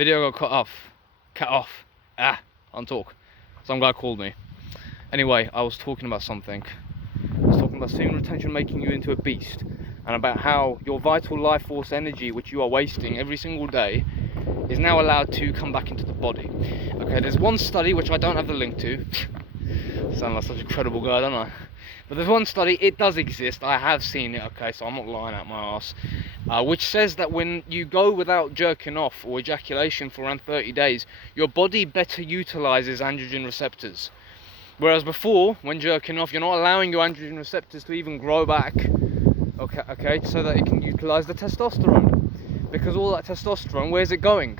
Video got cut off. Can't talk. Some guy called me. Anyway, I was talking about something. I was talking about semen retention making you into a beast, and about how your vital life force energy, which you are wasting every single day, is now allowed to come back into the body. Okay, there's one study which I don't have the link to. Sound like such a credible guy, don't I? But there's one study, it does exist, I have seen it, okay, so I'm not lying out my arse, which says that when you go without jerking off or ejaculation for around 30 days, your body better utilizes androgen receptors. Whereas before, when jerking off, you're not allowing your androgen receptors to even grow back, okay, so that it can utilize the testosterone. Because all that testosterone, where's it going?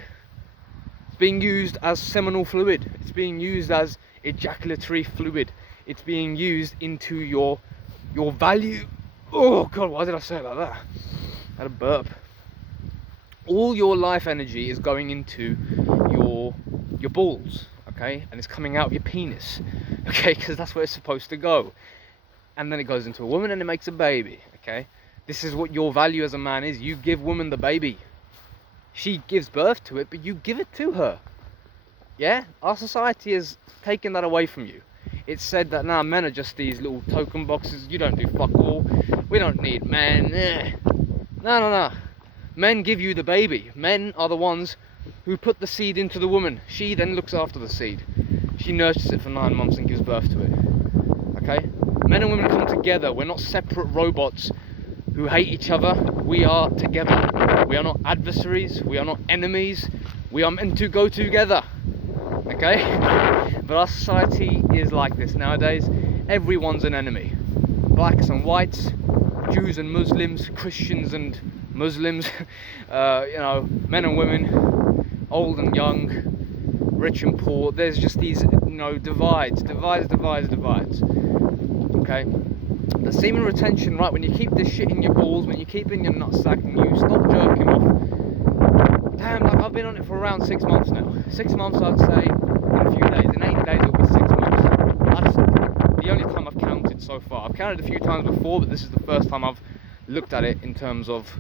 It's being used as seminal fluid, it's being used as ejaculatory fluid. It's being used into your value. Oh god, why did I say it like that? I had a burp. All your life energy is going into your balls, okay, and it's coming out of your penis, okay, because that's where it's supposed to go. And then it goes into a woman and it makes a baby, okay. This is what your value as a man is. You give woman the baby. She gives birth to it, but you give it to her. Yeah, our society has taken that away from you. It's said that now men are just these little token boxes. You don't do fuck all. We don't need men. No. Men give you the baby. Men are the ones who put the seed into the woman. She then looks after the seed. She nurtures it for 9 months and gives birth to it. Okay? Men and women come together. We're not separate robots who hate each other. We are together. We are not adversaries. We are not enemies. We are meant to go together. Okay? But our society is like this nowadays. Everyone's an enemy. Blacks and whites, Jews and Muslims, Christians and Muslims, men and women, old and young, rich and poor. There's just these, divides. Okay? The semen retention, right, when you keep this shit in your balls, when you keep it in your nutsack and you stop jerking off, damn, like I've been on it for around 6 months now. 6 months, I'd say, in a few days. In 8 days, it'll be 6 months. That's the only time I've counted so far. I've counted a few times before, but this is the first time I've looked at it in terms of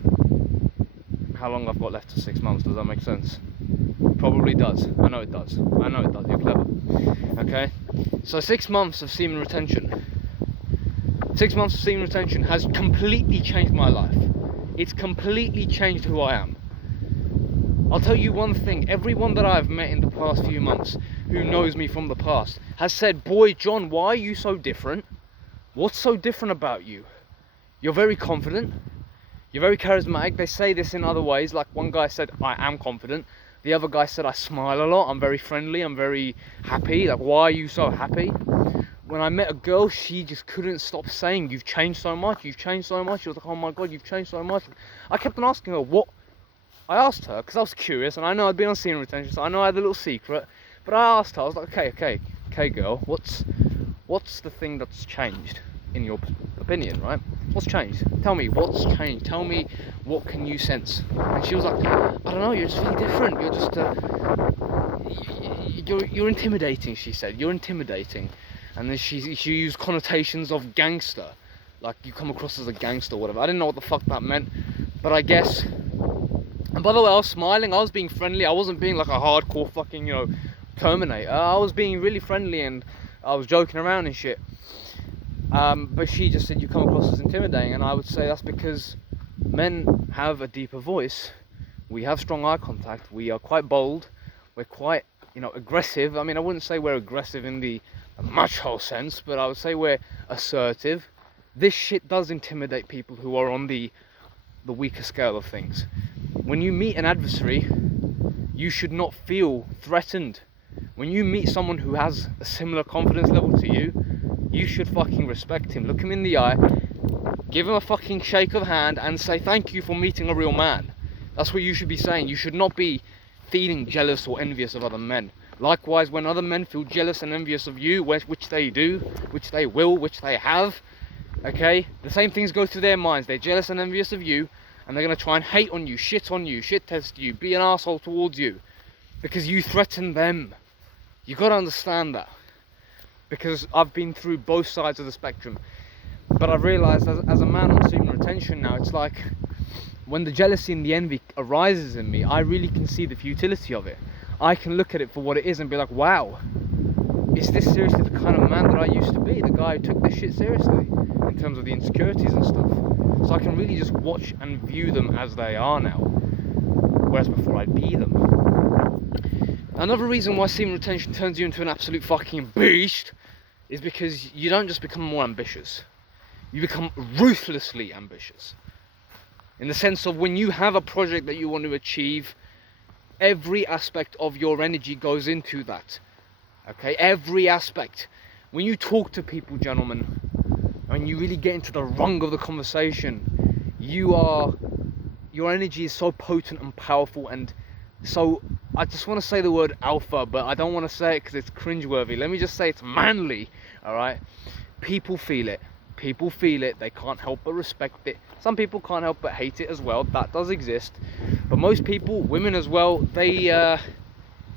how long I've got left to 6 months. Does that make sense? Probably does. I know it does. You're clever. Okay? So 6 months of semen retention. 6 months of semen retention has completely changed my life. It's completely changed who I am. I'll tell you one thing, everyone that I've met in the past few months who knows me from the past has said, boy John, why are you so different? What's so different about you? You're very confident, you're very charismatic. They say this in other ways, like one guy said, I am confident. The other guy said, I smile a lot, I'm very friendly, I'm very happy. Like, why are you so happy? When I met a girl, she just couldn't stop saying, you've changed so much. She was like, oh my god, you've changed so much. I kept on asking her, what? I asked her, because I was curious, and I know I'd been on semen retention, so I know I had a little secret, but I asked her, I was like, okay girl, what's the thing that's changed, in your opinion, right? What's changed? Tell me, what's changed? Tell me, what can you sense? And she was like, I don't know, you're just really different, you're just, you're intimidating, she said, you're intimidating. And then she used connotations of gangster, like you come across as a gangster or whatever. I didn't know what the fuck that meant, but I guess. And by the way, I was smiling, I was being friendly, I wasn't being like a hardcore fucking, Terminator. I was being really friendly and I was joking around and shit. But she just said, you come across as intimidating, and I would say that's because men have a deeper voice, we have strong eye contact, we are quite bold, we're quite, aggressive. I mean, I wouldn't say we're aggressive in the macho sense, but I would say we're assertive. This shit does intimidate people who are on the weaker scale of things. When you meet an adversary, you should not feel threatened. When you meet someone who has a similar confidence level to you, you should fucking respect him. Look him in the eye, give him a fucking shake of hand and say thank you for meeting a real man. That's what you should be saying. You should not be feeling jealous or envious of other men. Likewise, when other men feel jealous and envious of you, which they do, which they will, which they have, okay, the same things go through their minds. They're jealous and envious of you, and they're going to try and hate on you, shit test you, be an asshole towards you, because you threaten them. You got to understand that, because I've been through both sides of the spectrum. But I've realised as a man on semen retention now, it's like, when the jealousy and the envy arises in me, I really can see the futility of it. I can look at it for what it is and be like, wow, is this seriously the kind of man that I used to be? The guy who took this shit seriously in terms of the insecurities and stuff. So I can really just watch and view them as they are now, whereas before I'd be them. Another reason why semen retention turns you into an absolute fucking beast is because you don't just become more ambitious. You become ruthlessly ambitious. In the sense of when you have a project that you want to achieve, every aspect of your energy goes into that. Okay, every aspect. When you talk to people, gentlemen, and you really get into the rung of the conversation, your energy is so potent and powerful, and so I just want to say the word alpha, but I don't want to say it because it's cringeworthy. Let me just say it's manly. All right, people feel it. People feel it. They can't help but respect it. Some people can't help but hate it as well. That does exist. But most people, women as well, they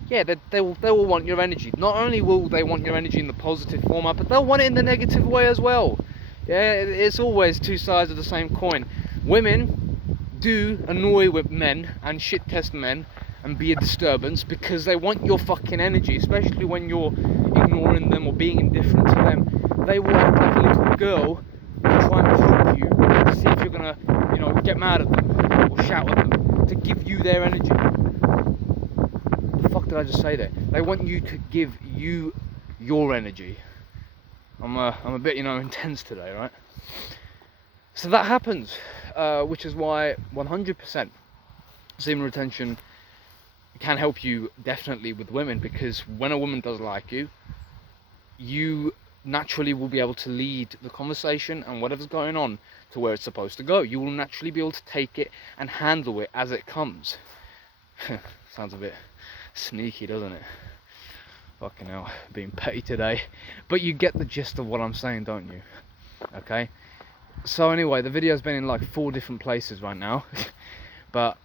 will want your energy. Not only will they want your energy in the positive format, but they'll want it in the negative way as well. Yeah, it's always two sides of the same coin. Women do annoy with men and shit test men and be a disturbance because they want your fucking energy, especially when you're ignoring them or being indifferent to them. They will act like a little girl to try and poke you to see if you're gonna, get mad at them or shout at them to give you their energy. The fuck did I just say there? They want you to give you your energy. I'm a bit, intense today, right? So that happens, which is why 100% semen retention can help you definitely with women, because when a woman does like you, you naturally will be able to lead the conversation and whatever's going on to where it's supposed to go. You will naturally be able to take it and handle it as it comes. Sounds a bit sneaky, doesn't it? Fucking hell, being petty today. But you get the gist of what I'm saying, don't you? Okay? So anyway, the video's been in like 4 different places right now. But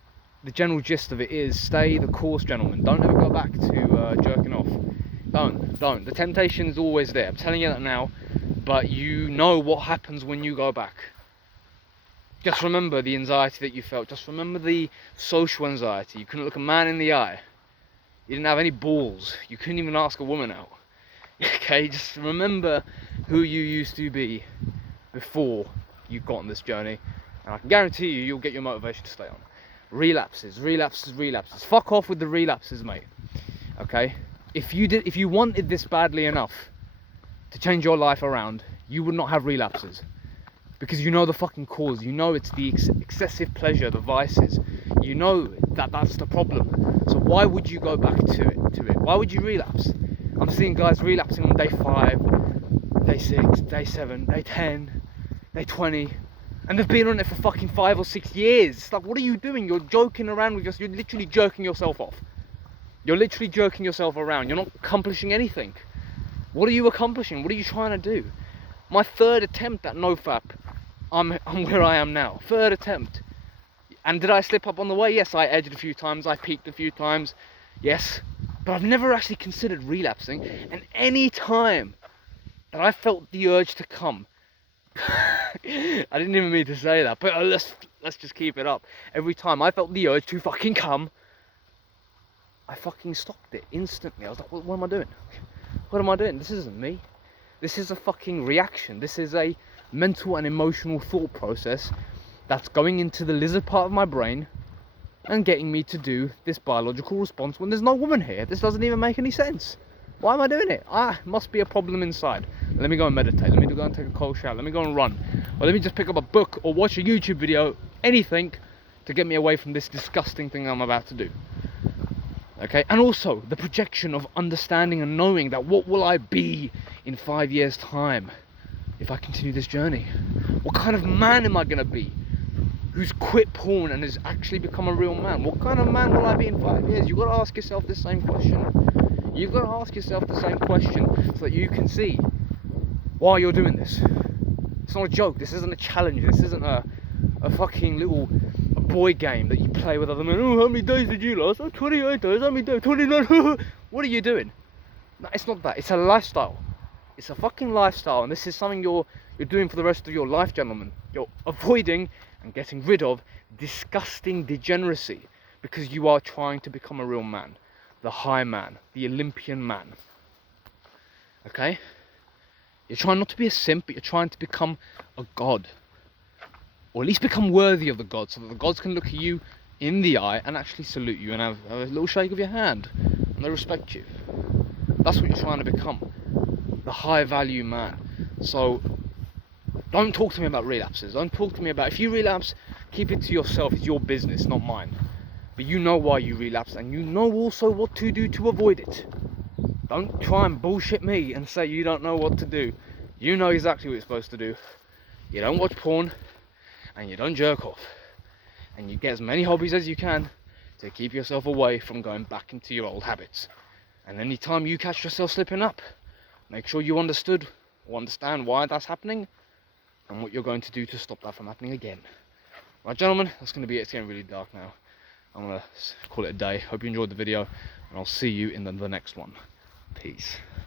the general gist of it is, stay the course, gentlemen. Don't ever go back to jerking off. Don't. The temptation's always there. I'm telling you that now. But you know what happens when you go back. Just remember the anxiety that you felt. Just remember the social anxiety. You couldn't look a man in the eye. You didn't have any balls. You couldn't even ask a woman out. Okay, just remember who you used to be before you got on this journey. And I can guarantee you, you'll get your motivation to stay on. Relapses. Fuck off with the relapses, mate. Okay? If you wanted this badly enough to change your life around, you would not have relapses. Because you know the fucking cause. You know it's the excessive pleasure, the vices. You know that that's the problem. So why would you go back to it? Why would you relapse? I'm seeing guys relapsing on day 5, day 6, day 7, day 10, day 20. And they've been on it for fucking 5 or 6 years. It's like, what are you doing? You're joking around with yourself. You're literally jerking yourself off. You're literally jerking yourself around. You're not accomplishing anything. What are you accomplishing? What are you trying to do? My 3rd attempt at nofap, I'm where I am now. 3rd attempt. And did I slip up on the way? Yes, I edged a few times. I peaked a few times. Yes. But I've never actually considered relapsing. And any time that I felt the urge to come, I didn't even mean to say that, but let's just keep it up. Every time I felt the urge to fucking come, I fucking stopped it instantly. I was like, what am I doing? What am I doing? This isn't me. This is a fucking reaction. This is a mental and emotional thought process that's going into the lizard part of my brain and getting me to do this biological response when there's no woman here. This doesn't even make any sense. Why am I doing it? Must be a problem inside. Let me go and meditate. Let me go and take a cold shower. Let me go and run. Or let me just pick up a book or watch a YouTube video. Anything to get me away from this disgusting thing I'm about to do. Okay? And also, the projection of understanding and knowing that what will I be in 5 years' time if I continue this journey? What kind of man am I going to be? Who's quit porn and has actually become a real man? What kind of man will I be in 5 years? You've got to ask yourself the same question. You've got to ask yourself the same question so that you can see why you're doing this. It's not a joke. This isn't a challenge. This isn't a fucking little boy game that you play with other men. Oh, how many days did you last? Oh, 28 days. How many days? 29. What are you doing? No, it's not that. It's a lifestyle. It's a fucking lifestyle, and this is something you're doing for the rest of your life, gentlemen. You're avoiding and getting rid of disgusting degeneracy, because you are trying to become a real man, the high man, the Olympian man. Okay? You're trying not to be a simp, but you're trying to become a god. Or at least become worthy of the gods, so that the gods can look at you in the eye and actually salute you and have a little shake of your hand, and they respect you. That's what you're trying to become, the high value man. So don't talk to me about relapses. Don't talk to me about, if you relapse, keep it to yourself. It's your business, not mine. But you know why you relapsed, and you know also what to do to avoid it. Don't try and bullshit me and say you don't know what to do. You know exactly what you're supposed to do. You don't watch porn, and you don't jerk off, and you get as many hobbies as you can to keep yourself away from going back into your old habits. And any time you catch yourself slipping up, make sure you understand why that's happening and what you're going to do to stop that from happening again. Right, gentlemen, that's going to be it. It's getting really dark now. I'm going to call it a day. Hope you enjoyed the video, and I'll see you in the next one. Peace.